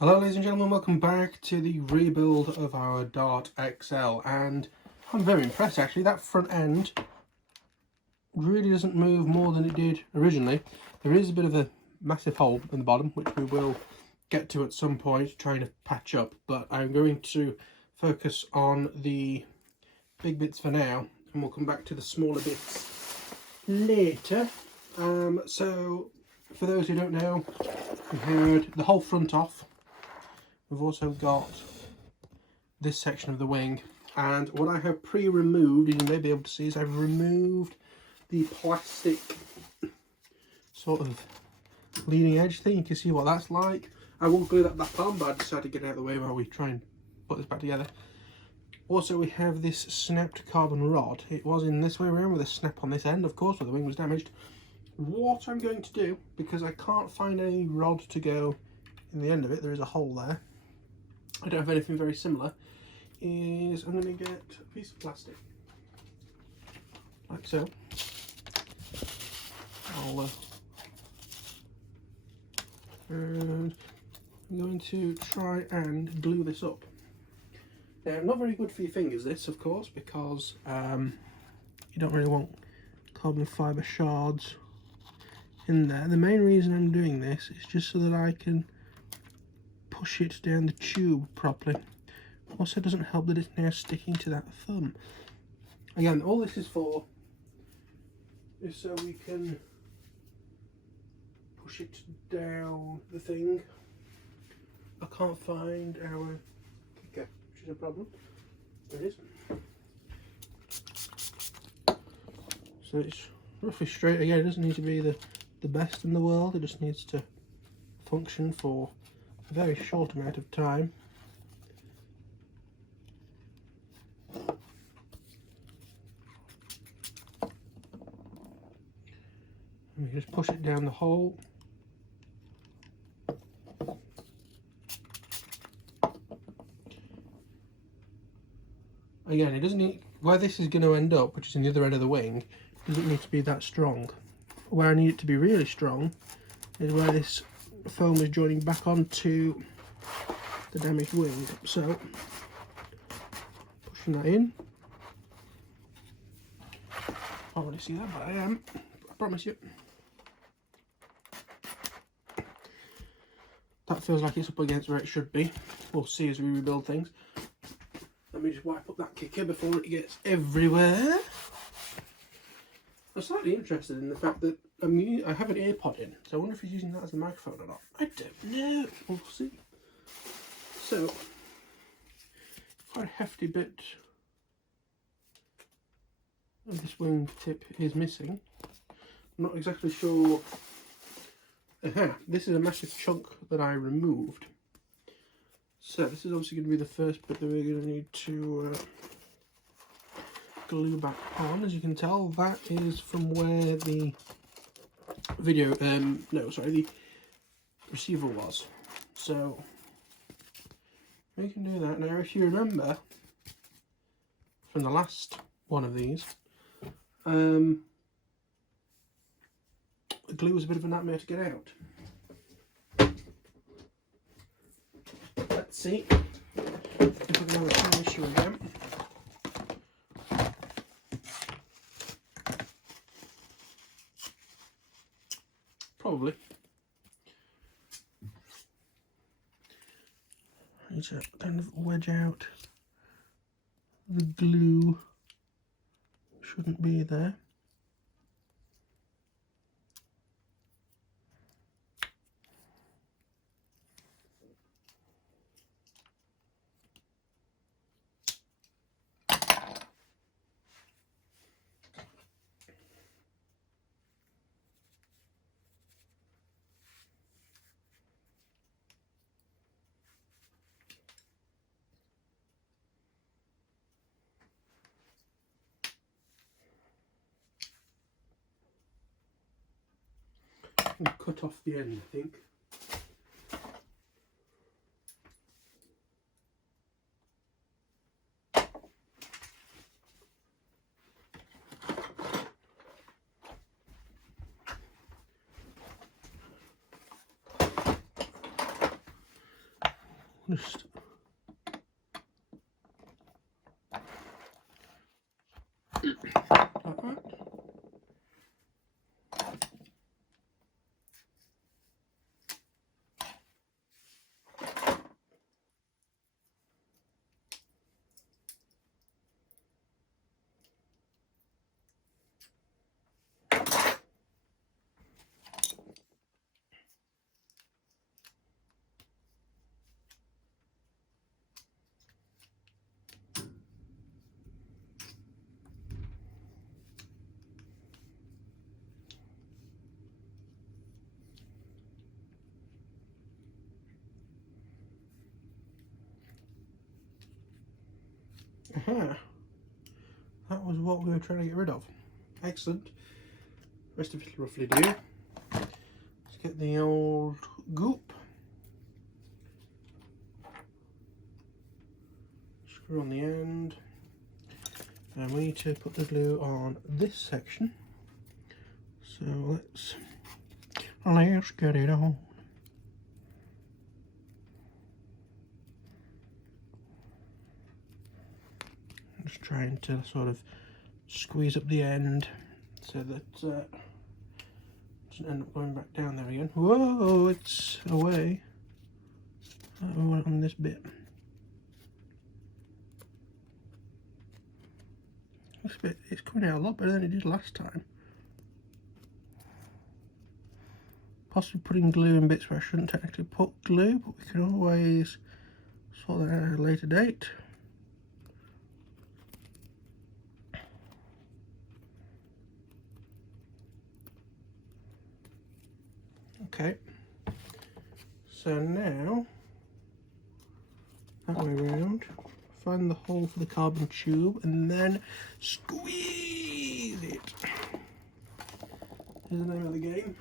Hello ladies and gentlemen, welcome back to the rebuild of our Dart XL, and I'm very impressed actually. That front end really doesn't move more than it did originally. There is a bit of a massive hole in the bottom which we will get to at some point, trying to patch up, but I'm going to focus on the big bits for now and we'll come back to the smaller bits later. So for those who don't know, we had the whole front off. We've also got this section of the wing, and what I have pre-removed, you may be able to see, is I've removed the plastic sort of leading edge thing. You can see what that's like. I will glue that back on, but I decided to get it out of the way while we try and put this back together. Also, we have this snapped carbon rod. It was in this way around with a snap on this end, of course, where the wing was damaged. What I'm going to do, because I can't find any rod to go in the end of it, there is a hole there. I don't have anything very similar, is I'm going to get a piece of plastic, like so. And I'm going to try and glue this up. Now, not very good for your fingers this, of course, because you don't really want carbon fibre shards in there. The main reason I'm doing this is just so that I can push it down the tube properly. Also, it doesn't help that it's now sticking to that thumb. Again, all this is for is so we can push it down the thing. I can't find our kicker, which is a problem. There it is. So it's roughly straight. Again, it doesn't need to be the best in the world. It just needs to function for a very short amount of time. And we just push it down the hole. Again, it doesn't need, where this is going to end up, which is in the other end of the wing, doesn't need to be that strong. Where I need it to be really strong is where this foam is joining back onto the damaged wing. So pushing that in. Can't really see that, but I am. I promise you. That feels like it's up against where it should be. We'll see as we rebuild things. Let me just wipe up that kicker before it gets everywhere. I'm slightly interested in the fact that I have an earpod in, so I wonder if he's using that as a microphone or not. I don't know. We'll see. So, quite a hefty bit of this wing tip is missing. I'm not exactly sure. This is a massive chunk that I removed. So this is obviously going to be the first bit that we're going to need to glue back on. As you can tell, that is from where the the receiver was. So we can do that. Now, if you remember from the last one of these, the glue was a bit of a nightmare to get out. Let's see if we can have the same issue again. Probably. I need to kind of wedge out the glue. Shouldn't be there. And cut off the end, I think. Just like that. Aha. That was what we were trying to get rid of. Excellent. Rest of it roughly do. Let's get the old goop. Screw on the end. And we need to put the glue on this section. So let's get it on. Just trying to sort of squeeze up the end so that it doesn't end up going back down there again. Whoa, it's away. We want it on this bit. This bit, it's coming out a lot better than it did last time. Possibly putting glue in bits where I shouldn't technically put glue, but we can always sort that out at a later date. Okay, so now that way around, find the hole for the carbon tube and then squeeze it. Here's the name of the game.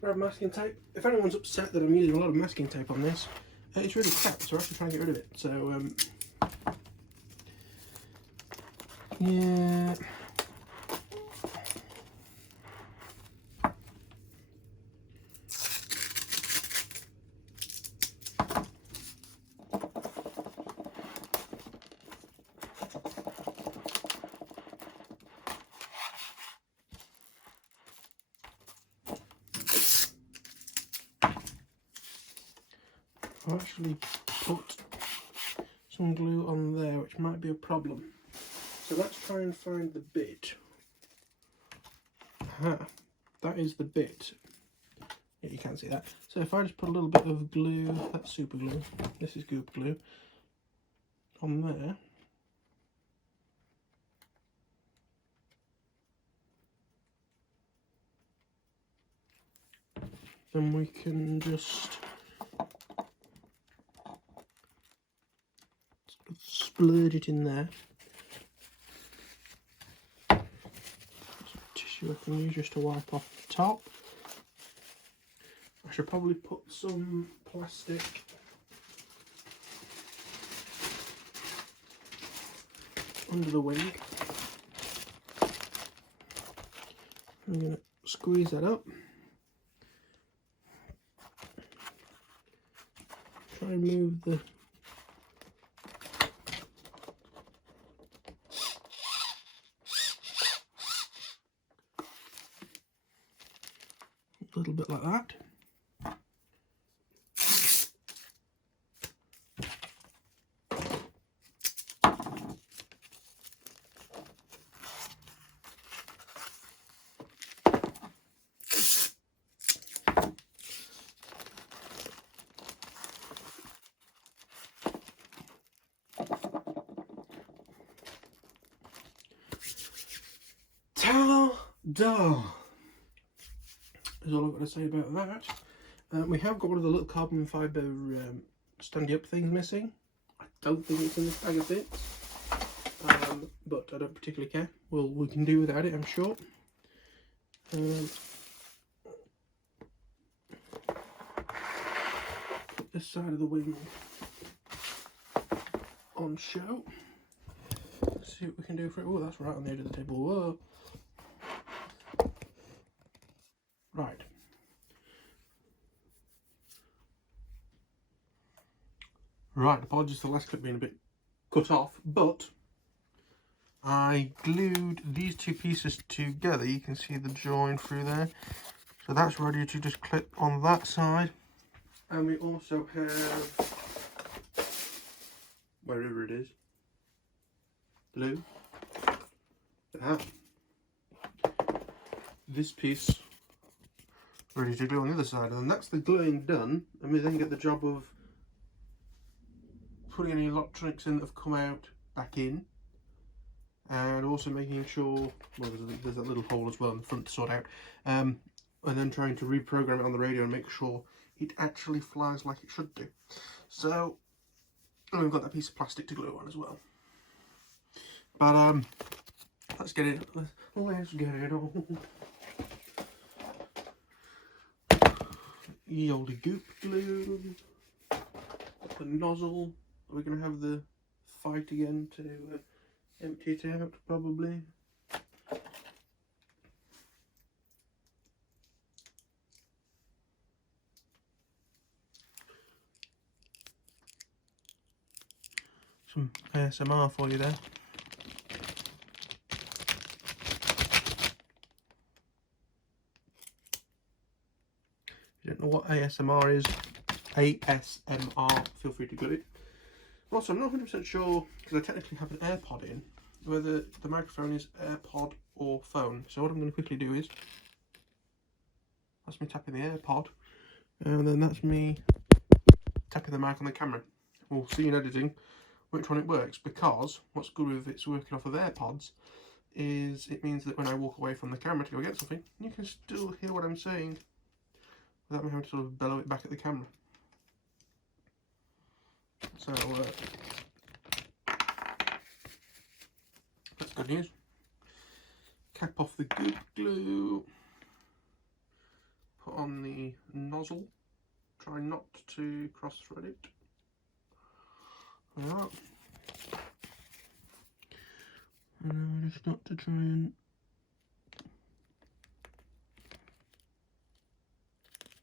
Grab masking tape. If anyone's upset that I'm using a lot of masking tape on this, it's really crap, so we're actually trying to get rid of it. So yeah. I'll actually put some glue on there, which might be a problem. So let's try and find the bit. Aha, that is the bit. Yeah, you can't see that. So if I just put a little bit of glue, that's super glue, this is goop glue, on there. Then we can just splurge it in there. Some tissue I can use just to wipe off the top. I should probably put some plastic under the wing. I'm going to squeeze that up. Try and move the a little bit like that. Ta-da! Is all I've got to say about that. We have got one of the little carbon fibre standy up things missing. I don't think it's in this bag of bits, but I don't particularly care. Well, we can do without it, I'm sure. Put this side of the wing on show. Let's see what we can do for it. Oh, that's right on the edge of the table. Whoa. Right. Right, apologies for the last clip being a bit cut off, but I glued these two pieces together. You can see the join through there. So that's ready to just clip on that side. And we also have, wherever it is, glue. This piece ready to glue on the other side, and that's the gluing done, and we then get the job of putting any electronics in that have come out back in, and also making sure, well, there's that little hole as well in the front to sort out, and then trying to reprogram it on the radio and make sure it actually flies like it should do. So, and we've got that piece of plastic to glue on as well. But let's get it. Let's get it on. Ye olde goop glue. The nozzle. Are we going to have the fight again to empty it out? Probably. Some ASMR for you there. If you don't know what ASMR is, ASMR, feel free to Google it. Also, I'm not 100% sure, because I technically have an AirPod in, whether the microphone is AirPod or phone. So what I'm going to quickly do is, that's me tapping the AirPod, and then that's me tapping the mic on the camera. We'll see in editing which one it works, because what's good with it's working off of AirPods is it means that when I walk away from the camera to go get something, you can still hear what I'm saying without me having to sort of bellow it back at the camera. So that's good news. Cap off the goop glue, put on the nozzle, try not to cross thread it. Alright. And then just not to try and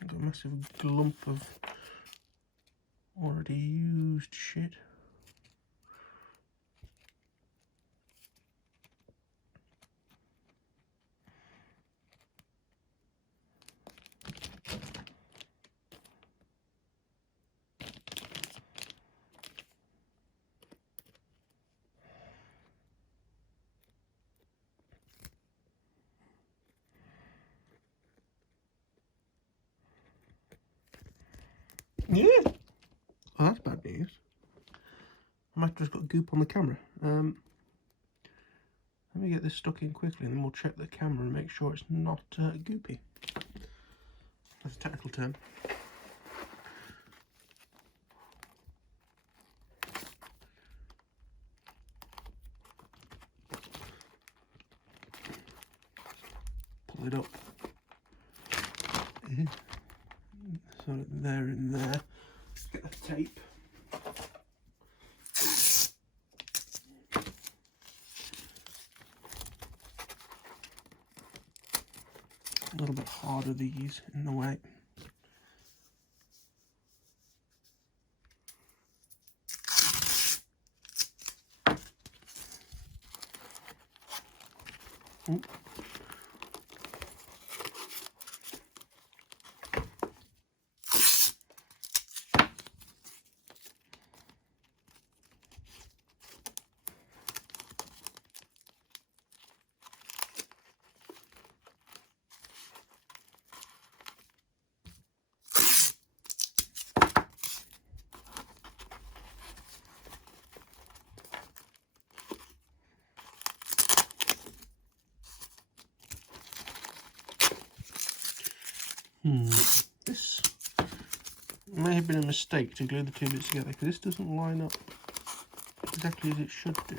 I've got a massive glump of already used shit. Yeah. Oh, that's bad news. I might have just got goop on the camera. Let me get this stuck in quickly and then we'll check the camera and make sure it's not goopy. That's a technical term. Pull it up. Yeah. So there and there. Get the tape. A little bit harder these in the way. Ooh. This may have been a mistake to glue the two bits together because this doesn't line up exactly as it should do.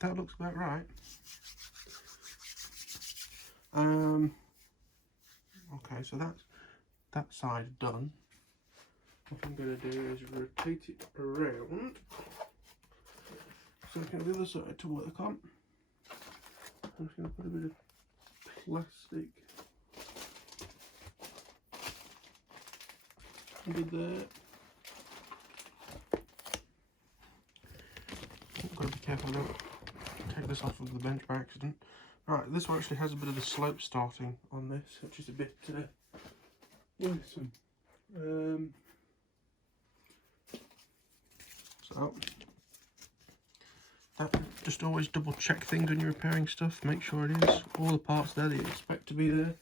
That looks about right. Okay, so that's that side done. What I'm going to do is rotate it around so I can have the other side to work on. I'm just going to put a bit of plastic under there. I've got to be careful I don't take this off of the bench by accident. Right, this one actually has a bit of the slope starting on this, which is a bit worrisome. So that, just always double check things when you're repairing stuff. Make sure it is all the parts there that you expect to be there.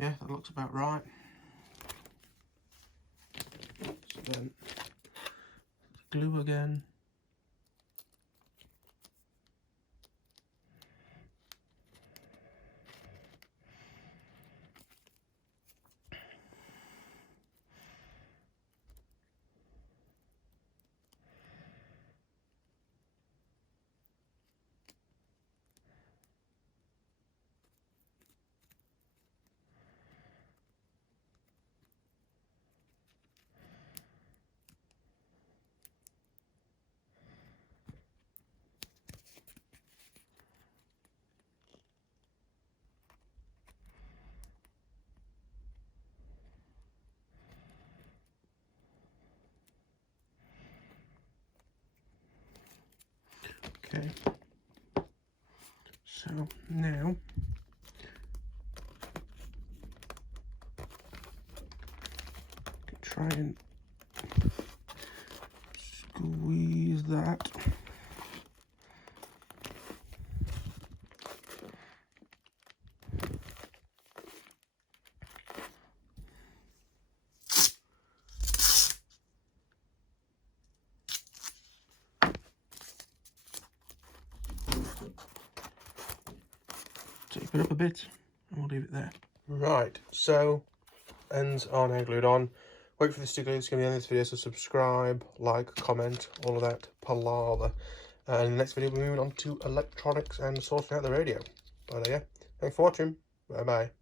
Yeah, that looks about right. So then glue again. Okay, so now try and squeeze that. Tape it up a bit and we'll leave it there. Right, so ends are now glued on. Wait for this to glue. It's going to be the end of this video, so subscribe, like, comment, all of that palaver. And in the next video we'll be moving on to electronics and sorting out the radio. But yeah, thanks for watching. Bye bye.